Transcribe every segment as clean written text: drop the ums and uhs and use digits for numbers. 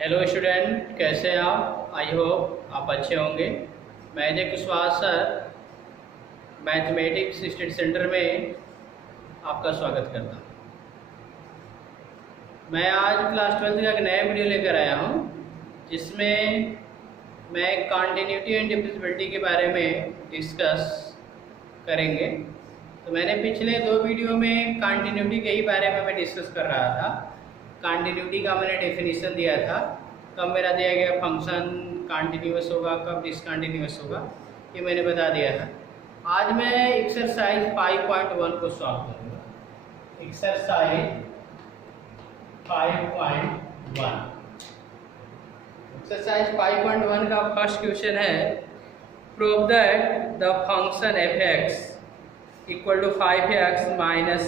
Hello student, कैसे हैं आप? आई होप आप अच्छे होंगे। मैं Ajay Kushwaha sir mathematics study centre में आपका स्वागत करता हूँ। मैं आज क्लास 12 का एक नया वीडियो लेकर आया हूँ जिसमें मैं कॉन्टिन्यूटी एंड डिफरेंशिएबिलिटी के बारे में डिस्कस करेंगे। तो मैंने पिछले 2 वीडियो में कॉन्टिन्यूटी के ही बारे में मैं डिस्कस कर रहा था। कॉन्टिन्यूटी का मैंने डेफिनेशन दिया था, कब मेरा दिया गया फंक्शन कॉन्टिन्यूअस होगा, कब डिसकंटिन्यूअस होगा, ये मैंने बता दिया था। आज मैं एक्सरसाइज 5.1 को सॉल्व करूँगा। एक्सरसाइज 5.1 एक्सरसाइज 5.1 का फर्स्ट क्वेश्चन है, prove that the function f(x) equal to 5x minus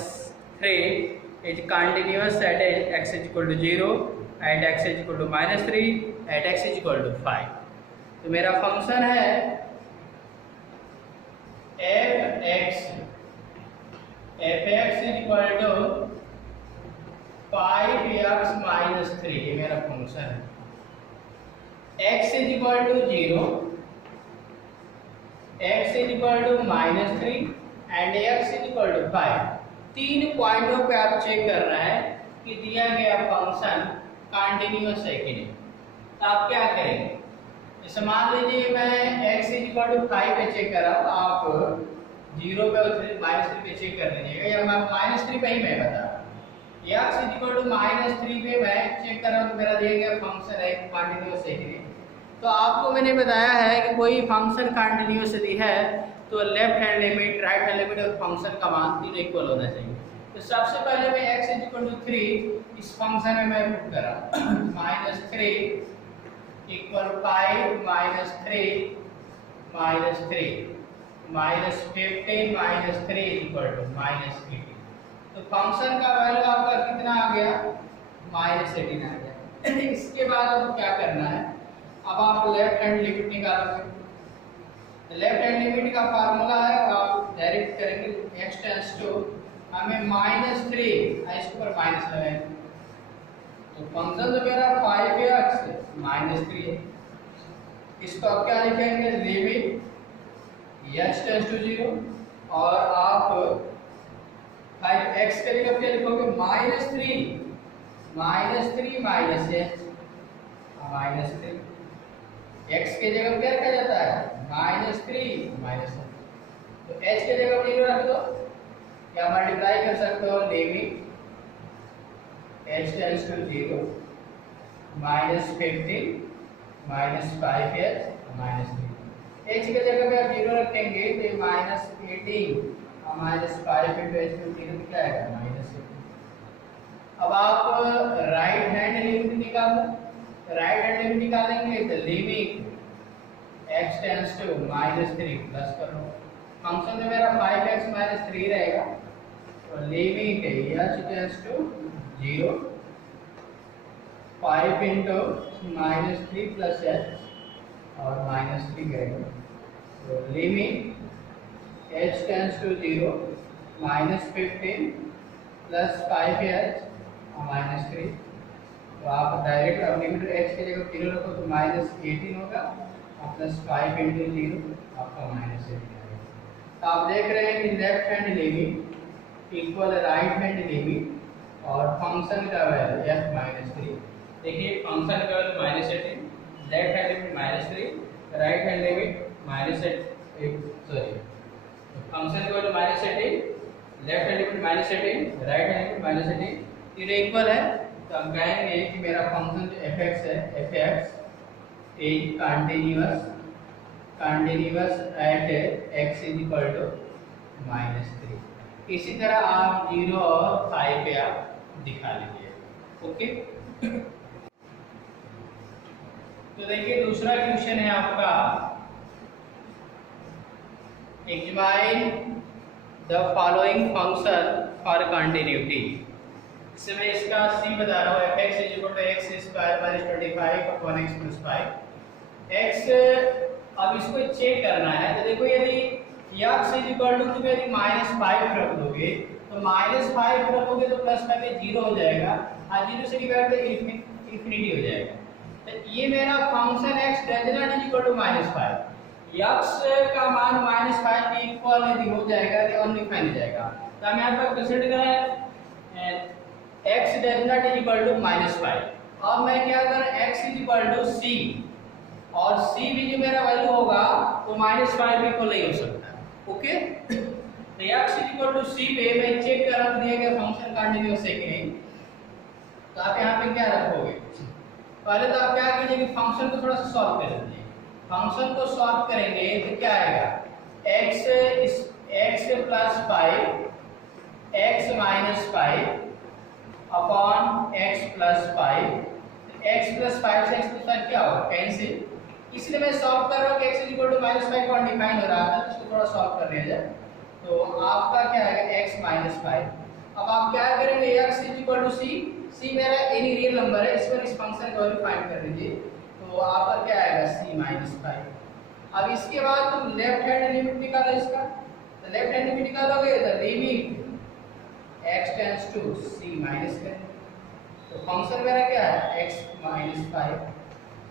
3 is continuous at x is equal to 0, at x is equal to minus 3, at x is equal to 5। तो मेरा function है f(x) is equal to 5x minus 3, ये मेरा function है। x is equal to 0, x is equal to minus 3 and x is equal to 5। 3 पॉइंटों पे आप check कर रहा है कि दिया गया फंक्शन कंटिन्यूअस है कि नहीं। तो आप क्या करेंगे, जैसे मान लीजिए मैं x is equal to 5 पे चेक कर रहा हूँ, आप 0 पे और -3 पे चेक कर लीजिएगा, या मैं -3 पे ही मैं बता रहा हूँ। x is equal to -3 पे मैं चेक कर रहा हूँ तो मेरा दिया गया फंक्शन है कंटिन्यूअस है कि नहीं। तो आपको मैंने बताया है कि कोई फंक्शन कंटिन्यूअस यदि है तो left hand limit, right hand limit और फंक्शन का मान तीनों इक्वल होना चाहिए। तो सबसे पहले मैं x is equal to 3 इस फंक्शन में मैं पुट कर रहा हूँ। -3 equal 5 minus 3 minus 3 minus 15 minus 3 equal to minus 18। तो फंक्शन का वैल्यू आपका कितना आ गया, -18 आ गया। इसके बाद अब क्या करना है, अब आप लेफ्ट हैंड लिमिट निकालोगे। लेफ्ट हैंड लिमिट का फार्मूला है, आप डायरेक्ट करेंगे x टेंड्स टू हमें -3 इसके ऊपर माइनस लगाएंगे। तो फंक्शन तो मेरा 5x -3 है। इसको आप क्या लिखेंगे, लिमिट x टेंड्स टू 0 और आप 5x के जगह क्या लिखोगे, -3 माइनस -3 x के जगह क्या रखा जाता है, -3 माइनस। तो h के जगह 0 रख दो, या मल्टीप्लाई कर सकते हो, limit h tends to 0 -15 -5h -3। h के जगह पे आप 0 रखेंगे तो -18 और -5 into h में 0 क्या आएगा, -18। अब आप राइट हैंड लिमिट निकालो। राइट हैंड लिमिट निकालेंगे तो limit x tends to -3 plus करो, फंक्शन में मेरा 5x -3 रहेगा, तो limit h tends to 0 5 into -3 plus h और -3 करेंगे, तो limit h tends to 0 -15 plus 5h और -3। तो आप डायरेक्ट अब लिमिट x के जगह 0 रखो तो -18 होगा और प्लस 5 into 0 आपका -18 आएगा। तो आप देख रहे हैं कि left hand limit equal right hand limit और फंक्शन का वैल्यू f-3। देखिए फंक्शन का value -18, left hand limit -3, right hand limit function का value -18, left hand limit -18, right hand limit -18, तीनों इक्वल है। तो हम कहेंगे कि मेरा फंक्शन जो f(x) है, f(x) is continuous at x is equal to -3। इसी तरह आप 0 और 5 पे आप दिखा लीजिए। ओके, तो देखिए दूसरा क्वेश्चन है आपका, examine the following function for continuity. इसमें इसका c बता रहा हूँ, f(x) is equal to x square minus 25 upon x plus 5 x। अब इसको चेक करना है, तो देखो यदि x इज इक्वल टू यदि -5 रख दोगे तो -5 रखोगे तो प्लस 5 0 हो जाएगा और 0 से डिवाइड तो इन्फिनिटी हो जाएगा। तो ये मेरा function x does not is equal to -5, x का मान -5 के इक्वल यदि हो जाएगा तो अनडिफाइन हो जाएगा। तो हम यहाँ पर कंसीडर करें x does not is equal to -5। अब मैं क्या करूं, x is equal to c, और c भी जो मेरा वैल्यू होगा वो -5 के इक्वल नहीं हो सकता। ओके, तो x is equal to c पे मैं चेक कर रहा हूं दिया गया फंक्शन कंटीन्यूअस है कि नहीं। तो आप यहाँ पे क्या रखोगे, पहले तो आप क्या कीजिए कि फंक्शन को थोड़ा सा सॉल्व कर लीजिए। फंक्शन को सॉल्व करेंगे तो क्या आएगा, x plus 5 x minus 5 upon x plus 5। x plus 5 से x प्लस 5 क्या होगा, कैंसिल। इसलिए मैं सॉल्व कर रहा हूँ कि x इज इक्वल टू -5 को डिफाइन हो रहा था, इसको थोड़ा सॉल्व कर लिया जाए। तो आपका क्या आएगा, x माइनस 5। अब आप क्या करेंगे, x is equal to c मेरा एनी रियल नंबर है, इस पर इस फंक्शन का वैल्यू फाइंड कर लीजिए। तो आपका क्या आएगा, c माइनस 5। अब इसके बाद तुम लेफ्ट हैंड लिमिट निकालो इसका। तो लेफ्ट हैंड लिमिट निकालोगे तो limit x tends to c minus करें, तो फंक्शन मेरा क्या है, x माइनस 5।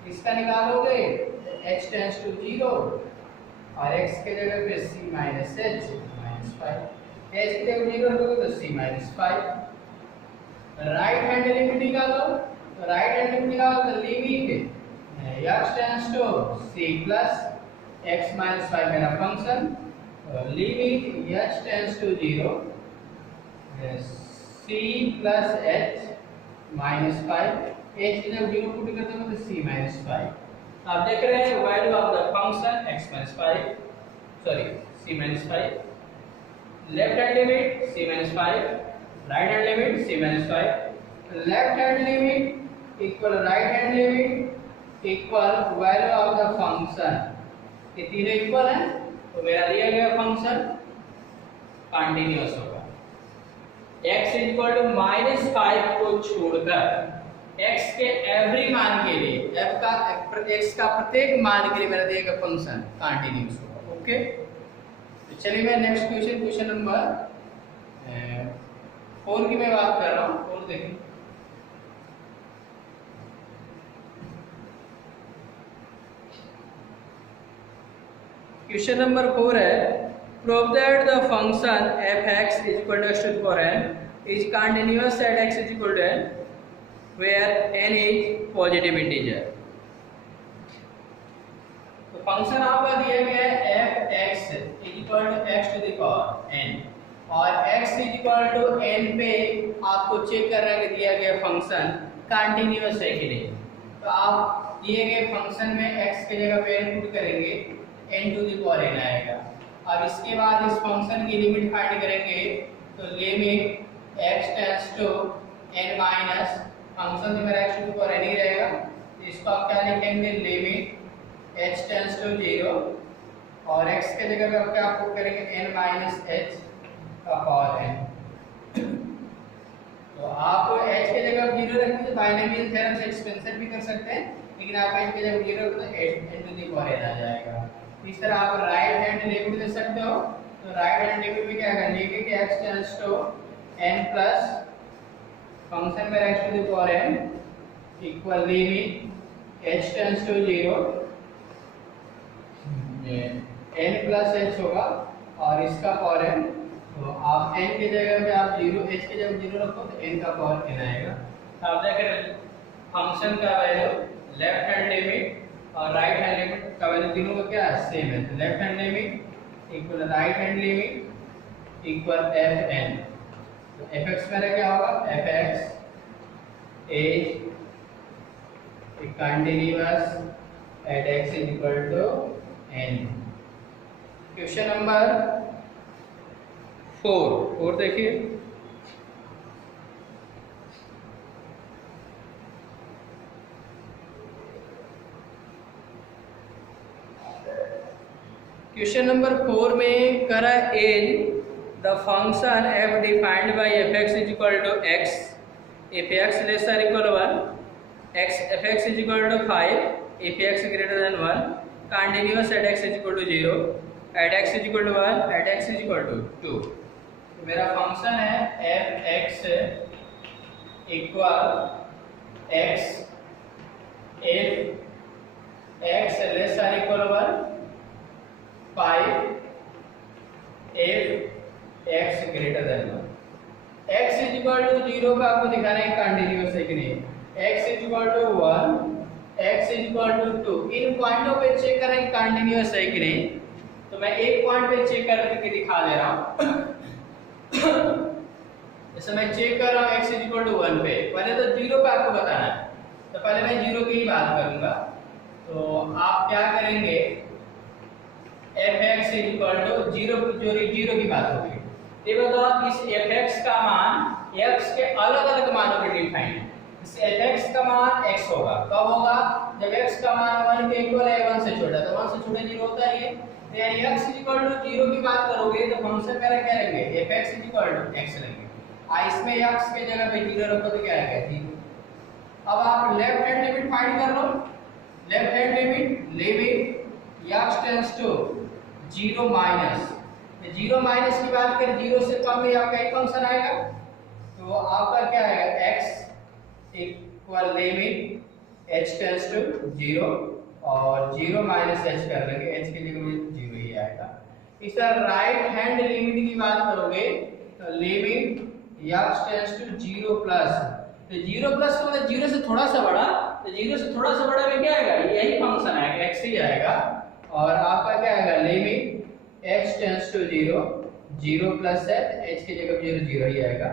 इसका निकालोगे तो h टेंड्स टू 0 और x के जगह पे c minus h minus 5, h की जगह 0 रखोगे तो c minus 5। Right hand limit निकालो, तो राइट हैंड लिमिट निकालो तो limit x tends to c plus x minus 5 मेरा function, limit h tends to 0 c plus h minus 5, h की जब 0 पुट करते हो तो c माइनस 5। आप देख रहे हैं value of the function x minus 5, sorry c minus 5। Left hand limit c minus 5, right hand limit c minus 5। Left hand limit equal right hand limit equal value of the function, ये तीनों equal हैं तो मेरा दिया गया function continuous होगा। x equal to -5 को छोड़कर x के एवरी मान के लिए x का प्रत्येक मान के लिए मेरा दिया गया फंक्शन कंटीन्यूअस होगा। ओके, तो चलिए मैं नेक्स्ट क्वेश्चन नंबर 4 की मैं बात कर रहा हूँ। 4 देखिए, क्वेश्चन नंबर 4 है, prove that the function f(x) is equal to x to the power n is continuous at x is equal to n where n is positive integer। तो function आपका दिया गया है f(x) is equal to x to the power n, और x is equal to n पे आपको check करना है कि दिया गया फंक्शन कंटीन्यूअस है कि नहीं। तो आप दिए गए फंक्शन में x की जगह पे n पुट करेंगे, n to the power n आएगा। अब इसके बाद इस फंक्शन की लिमिट फाइंड करेंगे, तो limit x tends to n minus, function में मेरा x to the power n ही रहेगा, इसको आप क्या लिखेंगे, लिमिट h टेंड्स टू 0 और x के जगह पे आप क्या पुट करेंगे, n माइनस h का पावर n। तो आप h के जगह 0 रखेंगे तो बाइनोमियल थ्योरम से एक्सपेंशन भी कर सकते हैं, लेकिन आप h के जगह 0 रखो तो n to the power n आ जाएगा। इस तरह आप राइट हैंड लिमिट ले सकते हो, तो राइट हैंड लिमिट में क्या है, limit x tends to n plus function में x to the power n equal limit h tends to 0 n plus h होगा और इसका पावर n। तो आप n की जगह पे आप 0, h की जगह 0 रखो तो n का पावर n आएगा। तो आप देख रहे हैं फंक्शन का वैल्यू लेफ्ट हैंड लिमिट और राइट हैंड लिमिट का वैल्यू तीनों का क्या है, सेम है। तो left hand limit equal right hand limit equal fn। तो fx मेरा क्या होगा, fx is continuous at x is equal to n। Question number 4 देखिए, क्वेश्चन नंबर 4 में करा is the function f defined by fx is equal to x if x less or equal to 1, x fx is equal to 5 if x greater than 1, continuous at x is equal to 0, at x is equal to 1, at x is equal to 2। मेरा function है fx equal x if x less or equal 1, 5 if x greater than 1। x is equal to 0 का आपको दिखाना है continuous है कि नहीं। x is equal to 1, x is equal to 2, इन पॉइंटों पे चेक करें कंटिन्यूअस है कि नहीं। तो मैं एक पॉइंट पे चेक करके दिखा दे रहा हूँ। जैसे मैं चेक कर रहा हूँ x is equal to 1 पे, पहले तो 0 का आपको बताना है, तो पहले मैं 0 की ही बात करूंगा। तो आप क्या करेंगे, fx is equal to 0 की बात होगी। ये बताओ इस fx का मान x के अलग अलग मानों पे डिफाइन है। इस fx का मान x होगा, कब होगा, जब x का मान 1 के इक्वल है, 1 से छोटा, तो 1 से छोटा 0 होता है ये। तो यानी x is equal to 0 की बात करोगे तो फंक्शन का क्या लेंगे, fx is equal to x लेंगे। इसमें x के जगह पे 0 रखो तो क्या आएगा, 0। अब आप लेफ्ट हैंड लिमिट फाइंड कर लो। Left hand limit x tends to 0 minus, 0 minus की बात करें 0 से कम में आपका एक फंक्शन आएगा, तो आपका क्या आएगा, x equal limit h tends to 0 और 0 माइनस h कर लेंगे, h के जगह में 0 ही आएगा। इस तरह राइट हैंड लिमिट की बात करोगे तो limit x tends to 0 plus, तो 0 प्लस मतलब 0 से थोड़ा सा बड़ा, तो 0 से थोड़ा सा बड़ा में क्या आएगा, यही फंक्शन आएगा, x ही आएगा। और आपका क्या आएगा, limit x tends to 0, 0 plus है, h की जगह 0 0 ही आएगा।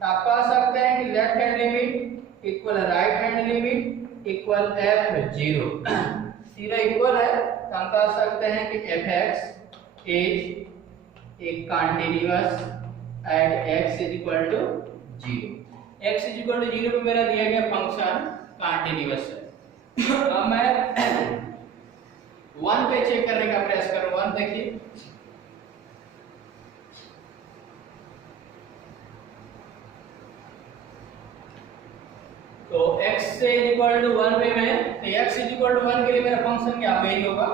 तो आप कह सकते हैं कि left hand limit equal right hand limit equal f0, 0 equal है, तो हम कह सकते हैं कि fx is a continuous at x is equal to 0। x is equal to 0 पे मेरा दिया गया फंक्शन कंटीन्यूअस है। अब मैं 1 पे चेक करने का प्रयास करूं। 1 देखिए, तो x से इक्वल टू 1 पे मैं, तो x is equal to 1 के लिए मेरा फंक्शन क्या वही होगा,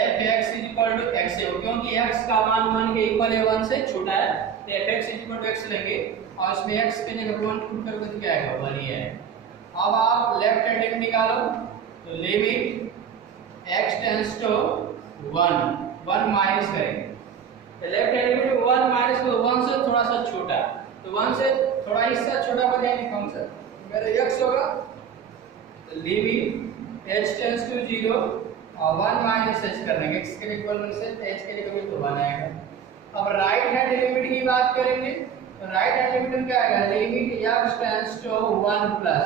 fx is equal to x है, क्योंकि x का मान 1 के इक्वल है, 1 से छोटा है, तो fx is equal to x लेंगे और इसमें x के जगह 1 पुट करोगे तो क्या आएगा, 1 ही आएगा। अब आप लेफ्ट हैंड लिमिट निकालो, तो limit x tends to 1 minus करेंगे, तो लेफ्ट हैंड लिमिट 1 माइनस को 1 से थोड़ा सा छोटा, तो 1 से थोड़ा हिस्सा छोटा बनेगा फंक्शन, मेरा x होगा, तो लिमिट h टेंड्स टू 0 और 1 माइनस h कर लेंगे, x के इक्वल से h के जगह तो 1 आएगा। अब राइट हैंड लिमिट की बात करेंगे, तो राइट हैंड लिमिट में क्या आएगा, limit x tends to 1 plus,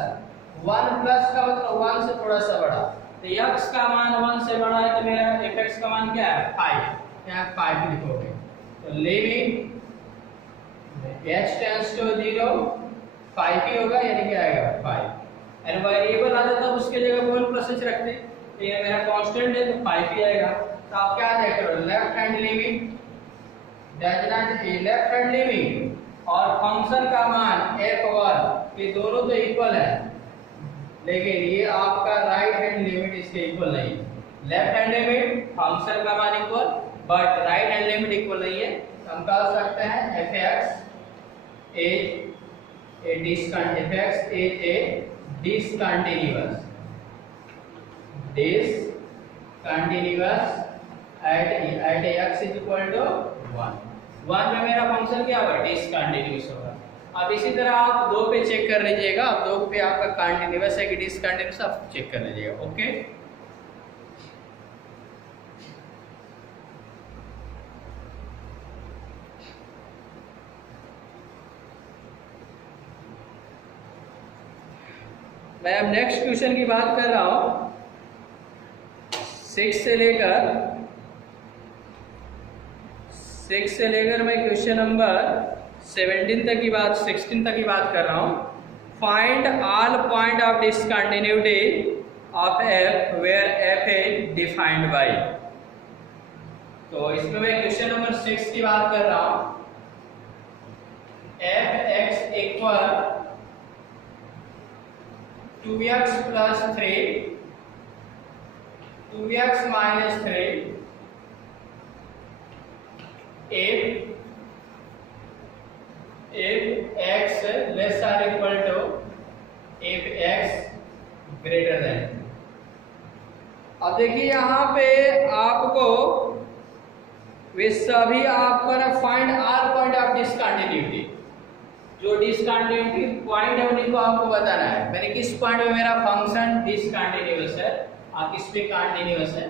1 plus का मतलब 1 से थोड़ा सा बड़ा, तो x का मान 1 से बड़ा है, तो मेरा fx का मान क्या है, 5, यहाँ 5 लिखोगे, तो लिमिट h टेंड्स टू 0 5 ही होगा, यानी क्या आएगा 5। और वेरिएबल आता तब उसके जगह 1 प्लस h रखते, तो ये मेरा कांस्टेंट है तो 5 ही आएगा। तो आप क्या देख रहे हो, left hand limit does not, left hand limit और फंक्शन का मान f1 ये दोनों तो इक्वल है, लेकिन ये आपका राइट हैंड लिमिट इसके इक्वल नहीं है। लेफ्ट हैंड लिमिट फंक्शन का मान equal, but right hand limit equal नहीं है, तो हम कह सकते हैं fx is a discontinuous at x is equal to 1 में मेरा फंक्शन क्या होगा, डिसकंटिन्यूअस होगा। अब इसी तरह आप 2 पे चेक कर लीजिएगा, अब 2 पे आपका कंटिन्यूअस है कि डिसकंटिन्यूअस, आप चेक कर लीजिएगा। ओके, मैं अब नेक्स्ट क्वेश्चन की बात कर रहा हूं, 6 से लेकर मैं क्वेश्चन नंबर 16 तक की बात कर रहा हूं। Find all point of discontinuity of f where f is defined by. तो इसमें मैं क्वेश्चन नंबर 6 की बात कर रहा हूं। f(x) equal 2x plus 3, 2x minus 3 if x less or equal to, if x greater than. अब देखिए यहाँ पे आपको वे सभी आपका find are point of discontinuity, जो डिसकंटिन्यूटी पॉइंट है उन्हीं को आपको बताना है। मैंने किस पॉइंट पे मेरा फंक्शन डिसकंटिन्यूअस है और किस पे कंटिन्यूअस है।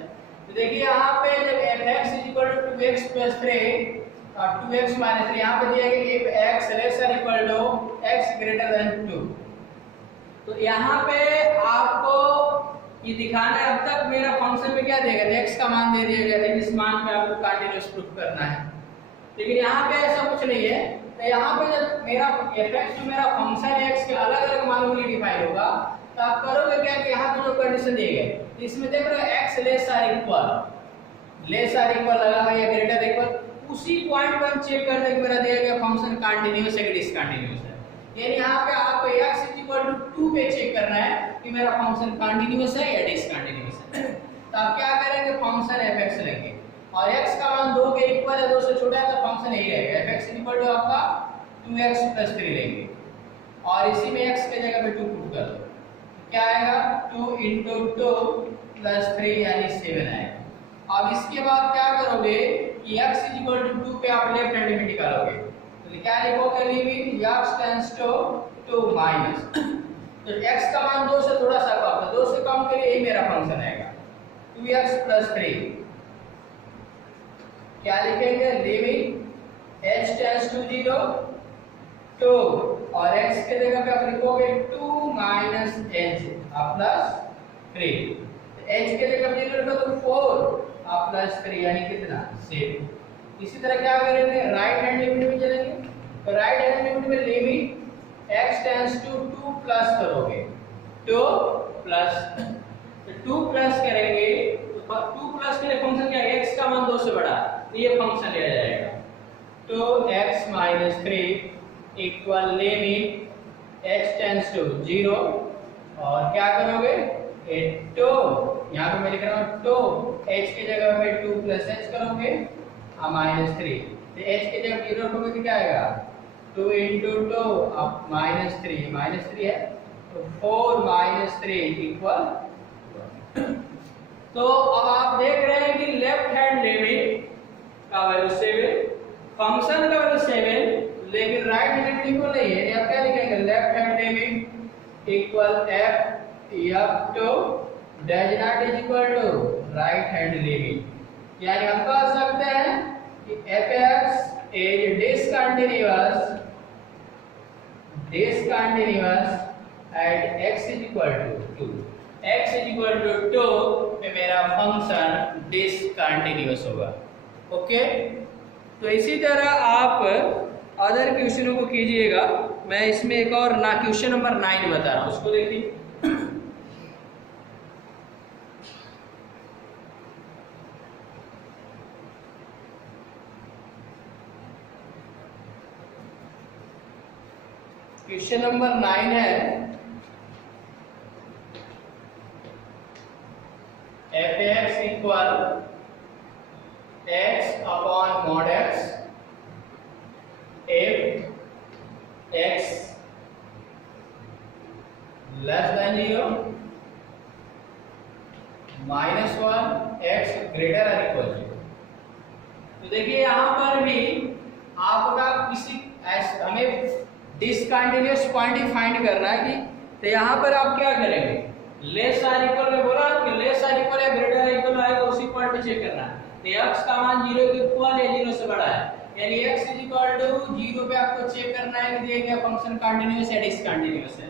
तो देखिए यहाँ पे जब f(x = 2x + 3 और 2x - 3 यहाँ पे दिया गया if x lesser equal to x greater than 2, तो यहाँ पे आपको ये दिखाना है। अब तक मेरा फंक्शन में क्या देगा, x का मान दे दिया गया था, इस मान पे आपको कंटीन्यूअस प्रूफ करना है। लेकिन यहाँ पे ऐसा कुछ नहीं है। तो यहाँ पे जब मेरा f(x) जो मेरा फंक्शन है x के अलग-अलग मानों के लिए डिफाइन होगा, तो आप करोगे क्या कि यहाँ पे जो कंडीशन दिए गए इसमें देख रहे हो x लेस आर इक्वल लगा है या ग्रेटर इक्वल, उसी पॉइंट पर हम चेक करते हैं कि मेरा दिया गया फंक्शन कंटीन्यूअस है कि डिसकंटीन्यूअस है। यानी यहाँ पे आपको x = 2 पे चेक करना है कि मेरा फंक्शन कंटीन्यूअस है या डिसकंटीन्यूअस है। तो आप क्या करेंगे, फंक्शन f(x) लेंगे और x का मान 2 के इक्वल है, 2 से छोटा है तो फंक्शन यही रहेगा। f(x) = आपका 2x + 3 लेंगे और इसी में x के जगह पे 2 पुट कर दो, क्या आएगा 2 × 2 + 3 यानी 7 आएगा। अब इसके बाद क्या करोगे कि x = 2 पे आप लेफ्ट हैंड लिमिट निकालोगे, तो क्या लिखोगे, limit x tends to 2 minus, तो x का मान 2 से थोड़ा सा कम, तो 2 से कम के लिए यही मेरा फंक्शन आएगा 2x + 3। क्या लिखेंगे, लिमिट h टेंड्स टू 0 2 और x के जगह पे आप लिखोगे 2 - h प्लस 3, h के जगह पे लिखो तो 4 प्लस 3 यानी कितना 7। इसी तरह क्या करेंगे, राइट हैंड लिमिट में चलेंगे, तो राइट हैंड लिमिट में limit x tends to 2 plus करोगे 2 प्लस, तो 2 प्लस करेंगे तो 2 प्लस के लिए फंक्शन क्या है, x का मान 2 से बड़ा, तो ये फंक्शन लिया जाएगा। तो x - 3 equal limit x tends to 0 और क्या करोगे 2, यहाँ पे मैं लिख रहा हूँ 2, h के जगह पे 2 + h करोगे -3, तो h के जगह 0 रखोगे तो क्या आएगा 2 × 2 अब -3 है तो 4 - 3 इक्वल। तो अब आप देख रहे हैं कि लेफ्ट हैंड लिमिट का वैल्यू 7, फंक्शन का वैल्यू 7, लेकिन राइट हैंड लिमिट इक्वल नहीं है। आप क्या लिखेंगे, left hand limit equal f to does not is equal to right hand limit। यानी हम कह सकते हैं कि f(x) is discontinuous at x = 2, x = 2 पे मेरा फंक्शन डिसकंटिन्यूअस होगा। ओके, तो इसी तरह आप अदर क्वेश्चनों को कीजिएगा। मैं इसमें एक और ना क्वेश्चन नंबर 9 बता रहा हूँ, उसको देखिए। क्वेश्चन नंबर 9 है f(x) = x upon mod x if x less than 0 -1 x greater or equal to। तो देखिए यहाँ पर भी आपका किसी हमें डिसकंटिन्यूअस पॉइंट ही फाइंड करना है कि, तो यहाँ पर आप क्या करेंगे, लेस आर इक्वल में बोला कि लेस आर इक्वल या ग्रेटर इक्वल आएगा उसी पॉइंट पे चेक करना है। तो x का मान 0 के इक्वल या 0 से बड़ा है, यानी x = 0 पे आपको चेक करना है कि दिया गया फंक्शन कंटीन्यूअस या डिसकंटिन्यूअस है।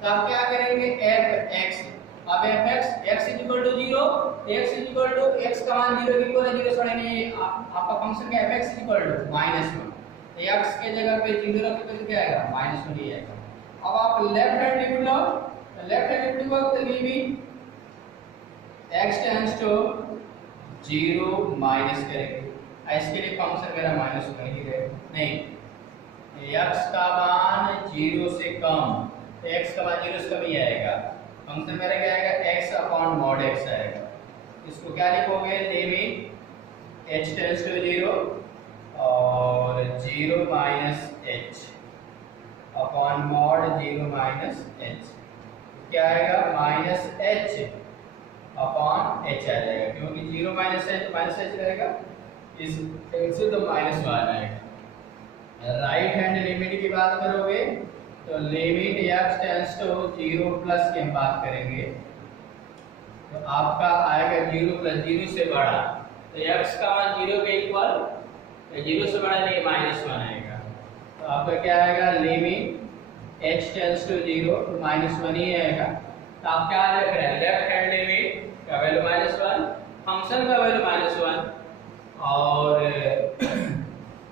तो आप क्या करेंगे, f(x) अब f(x) x = 0, x का मान 0 के इक्वल है, 0 से बड़ा नहीं, आपका फंक्शन क्या है, f(x) = -1, x के जगह पे 0 रखोगे तो क्या आएगा -1 ही आएगा। अब आप लेफ्ट हैंड लिमिट लो, लेफ्ट हैंड लिमिट को limit x tends to 0 minus करेंगे, इसके लिए फंक्शन मेरा माइनस होगा नहीं, x का मान 0 से कम, तो x का मान 0 से कम ही आएगा, फंक्शन मेरा क्या आएगा x/mod x आएगा। इसको क्या लिखोगे, लिमिट h टेंड्स टू 0 और 0 - h अपॉन mod 0 - h, क्या आएगा माइनस एच अपॉन एच आ जाएगा, क्योंकि 0 माइनस एच रहेगा, इससे तो माइनस 1 आएगा। राइट हैंड लिमिट की बात करोगे तो limit x tends to 0 plus की हम बात करेंगे, तो आपका आएगा 0 प्लस 0 से बड़ा, तो x का मान 0 के इक्वल, 0 से बड़ा नहीं माइनस 1 आएगा। तो आपका क्या आएगा लिमिट h टेंड्स टू 0 तो माइनस 1 ही आएगा। तो आप क्या रख रहे हैं, लेफ्ट हैंड लिमिट का वैल्यू माइनस 1, फंक्शन का वैल्यू माइनस 1 और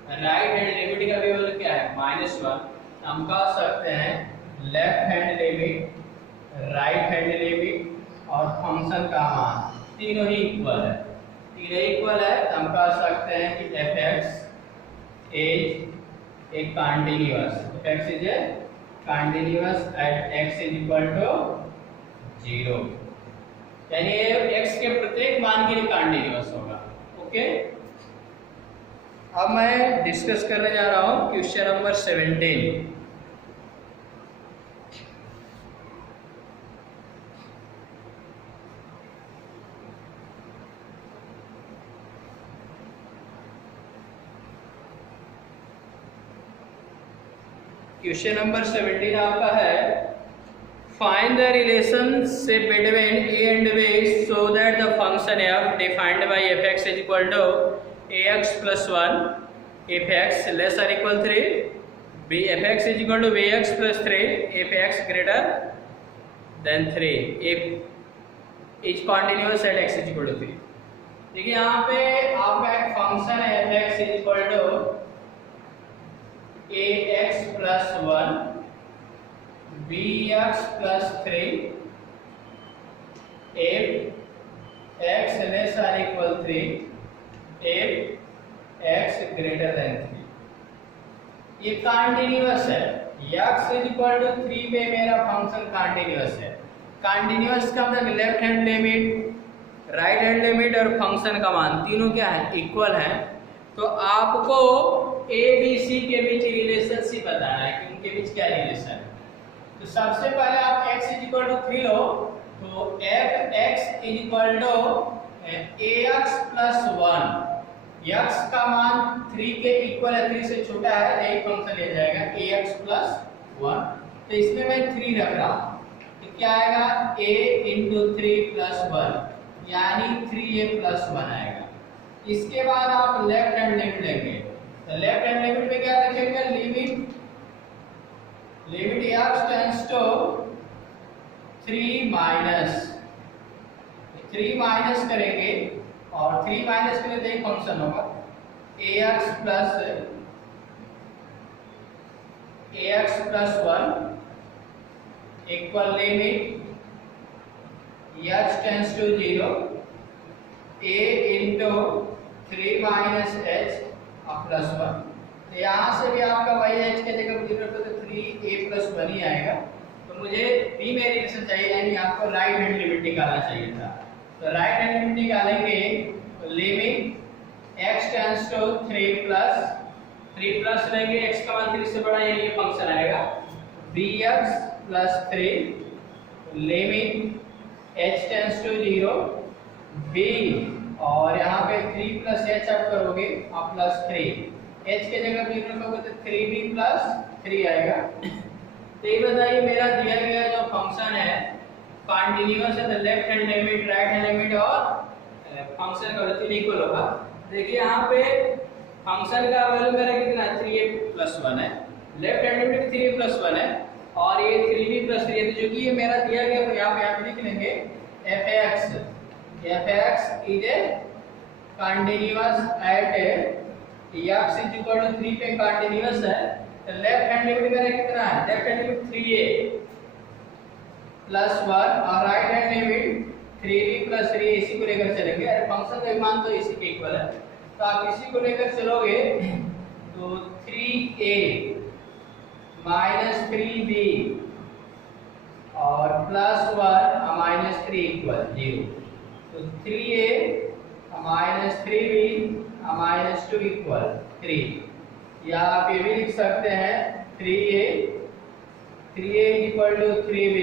राइट हैंड लिमिट का वैल्यू क्या है माइनस 1। हम कह सकते हैं left hand limit, right hand limit और फंक्शन का मान तीनों ही इक्वल है, तो हम कह सकते हैं कि f(x) is a continuous, f(x) is a continuous at x is equal to 0, यानी ये x के प्रत्येक मान के लिए कंटीन्यूअस होगा। ओके, अब मैं डिस्कस करने जा रहा हूं क्वेश्चन नंबर 17। क्वेश्चन नंबर 17 आपका है, find the relationship between a and b so that the function f defined by f(x) is equal to ax plus 1 if x less or equal 3, b f(x) is equal to bx plus 3 if x greater than 3 if is continuous at x is equal to 3। देखिए यहाँ पे आपका एक function है f(x) is equal to ax plus 1 bx plus 3 if x less or equal 3 if x greater than 3। ये continuous है, x is equal to 3 पे मेरा फंक्शन कंटीन्यूअस है। कंटीन्यूअस का मतलब left hand limit, right hand limit और function का मान तीनों क्या है इक्वल है। तो आपको ए बी सी के बीच रिलेशनशिप बताना है कि उनके बीच क्या रिलेशन है। तो सबसे पहले आप x इज इक्वल टू 3 लो, तो f(x) is equal to ax plus 1, x का मान 3 के इक्वल है, 3 से छोटा है, यही फंक्शन ले जाएगा ax प्लस 1। तो इसमें मैं 3 रख रहा हूँ, तो क्या आएगा a इंटू 3 प्लस 1 यानी 3a प्लस 1 आएगा। इसके बाद आप लेफ्ट हैंड लिमिट लेंगे, तो लेफ्ट हैंड लिमिट में क्या लिखेंगे, limit x tends to 3 minus करेंगे और 3 माइनस के लिए तो एक फंक्शन होगा ax plus 1 equal limit x tends to 0 a into 3 minus h plus 1। तो यहाँ से भी आपका वही h के जगह पर रखो तो 3a प्लस 1 ही आएगा। तो मुझे b में रिलेशन चाहिए, यानी आपको राइट हैंड लिमिट निकालना चाहिए था। तो राइट हैंड लिमिट निकालेंगे तो limit x tends to 3 plus लेंगे, x का मान 3 से बड़ा है, ये फंक्शन आएगा bx plus 3 limit h tends to 0 b और यहाँ पे 3 प्लस h आप करोगे आप प्लस 3, h के जगह b रखोगे तो 3b प्लस 3 आएगा। तो ये बताइए मेरा दिया गया जो फंक्शन है कंटीन्यूअस है, तो left hand limit, right hand limit और फंक्शन का वैल्यू इक्वल होगा। देखिए यहाँ पे फंक्शन का वैल्यू मेरा कितना है 3a प्लस 1 है, left hand limit 3a plus 1 है और ये 3b प्लस 3 है, तो जो कि ये मेरा दिया गया, तो यहाँ पे लिख लेंगे f(x) is a continuous at x is equal to 3 पे कंटीन्यूअस है। तो लेफ्ट हैंड लिमिट मेरा कितना है, left hand limit 3a plus 1 और right hand limit 3b plus 3 इसी को लेकर चलेंगे, अरे फंक्शन का मान तो इसी के इक्वल है, तो आप इसी को लेकर चलोगे तो 3a माइनस 3b और प्लस 1 माइनस 3 इक्वल 0। तो 3a minus 3b minus 2 equal 3, या आप ये भी लिख सकते हैं 3a 3a equal to 3b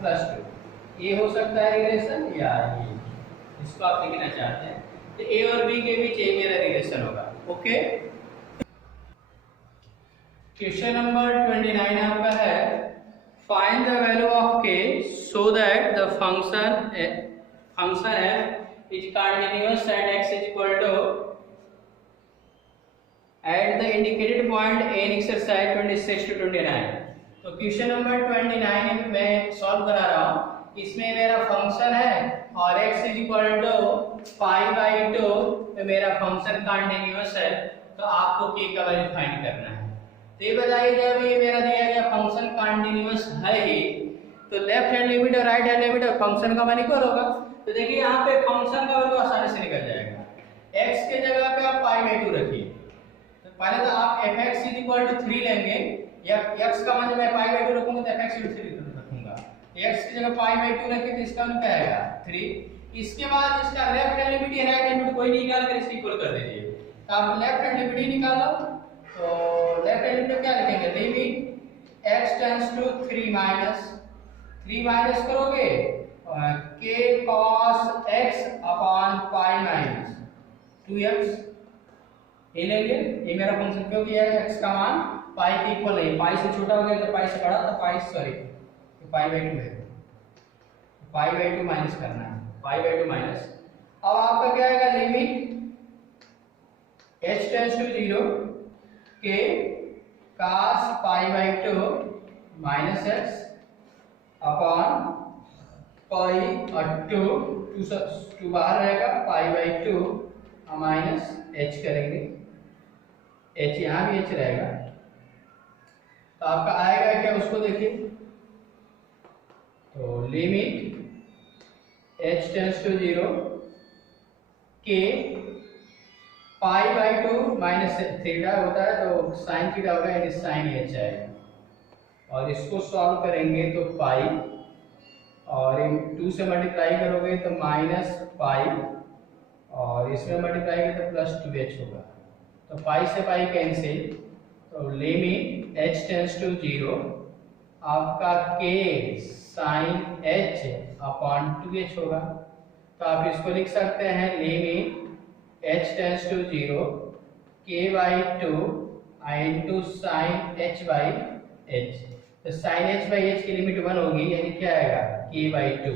plus 2। ये हो सकता है रिलेशन, या ये इसको आप लिखना चाहते हैं तो a और b के बीच ये मेरा रिलेशन होगा। ओके, क्वेश्चन नंबर 29 आपका है find the value of k so that the function f is continuous at x is equal to at the indicated point in exercise 26 to 29। तो क्वेश्चन नंबर 29 में solve करा रहा हूँ। इसमें मेरा फंक्शन है और x is equal to pi by 2 मेरा फंक्शन कंटिन्यूअस है, तो आपको k का वैल्यू फाइंड करना है। तो ये बताइए, जब ये मेरा दिया गया फंक्शन कंटिन्यूअस है ही, तो लेफ्ट हैंड लिमिट और राइट हैंड लिमिट और फंक्शन का मान इक्वल होगा। तो देखिए यहाँ पे फंक्शन का वैल्यू आसानी से निकल जाएगा। x के जगह पे आप पाई बाई 2 रखिए, तो पहले तो आप fx इज इक्वल टू 3 लेंगे, या x का मान मैं पाई बाई 2 रखूंगा तो fx इक्वल टू 3 रखूंगा। x की जगह पाई बाई 2 रखें तो इसका मान क्या आएगा 3। इसके बाद इसका लेफ्ट हैंड लिमिट या राइट हैंड लिमिट कोई नहीं निकाल कर इसको इक्वल कर दीजिए। तो आप लेफ्ट हैंड लिमिट ही निकालो, तो लेफ्ट हैंड लिमिट क्या लिखेंगे, limit x tends to 3 minus करोगे k cos x upon pi minus 2x। ये लेंगे, ये मेरा फंक्शन क्यों किया है, x का मान पाई के इक्वल नहीं, पाई से छोटा हो गया तो पाई से बड़ा, तो पाई सॉरी पाई बाई 2 है, पाई बाई 2 माइनस करना है, पाई बाई 2 माइनस। अब आपका क्या आएगा, limit h tends to 0 k cos pi by 2 minus x upon pi और 2 बाहर रहेगा, पाई बाई 2 माइनस h करेंगे, h यहाँ भी h रहेगा। तो आपका आएगा क्या, उसको देखिए। तो limit h tends to 0 k pi by 2 minus theta होता है तो साइन थीटा होगा, यानी साइन h आएगा। और इसको सॉल्व करेंगे तो पाई, और 2 से मल्टीप्लाई करोगे तो माइनस पाई, और इसमें मल्टीप्लाई करें तो प्लस 2h होगा। तो पाई से पाई कैंसिल, तो लिमिट h टेंड्स टू 0 आपका k sign h upon 2h होगा। तो आप इसको लिख सकते हैं limit h tends to 0 k by 2 into sine h by h। तो साइन h बाई h की लिमिट 1 होगी, यानी क्या आएगा k बाई 2।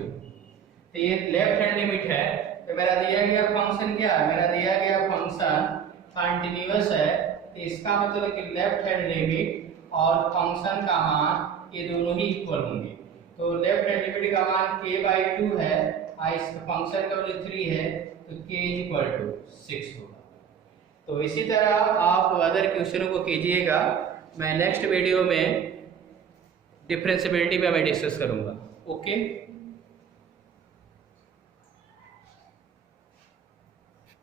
तो ये लेफ्ट हैंड लिमिट है। तो मेरा दिया गया फंक्शन क्या है, मेरा दिया गया फंक्शन कंटिन्यूअस है, तो इसका मतलब है कि लेफ्ट हैंड लिमिट और फंक्शन का मान ये दोनों ही इक्वल होंगे। तो लेफ्ट हैंड लिमिट का मान k बाई 2 है और इस फंक्शन का वैल्यू 3 है, तो k इज इक्वल टू 6 होगा। तो इसी तरह आप अदर क्वेश्चनों को कीजिएगा। मैं नेक्स्ट वीडियो में डिफरेंशिएबिलिटी पे मैं डिस्कस करूंगा। ओके।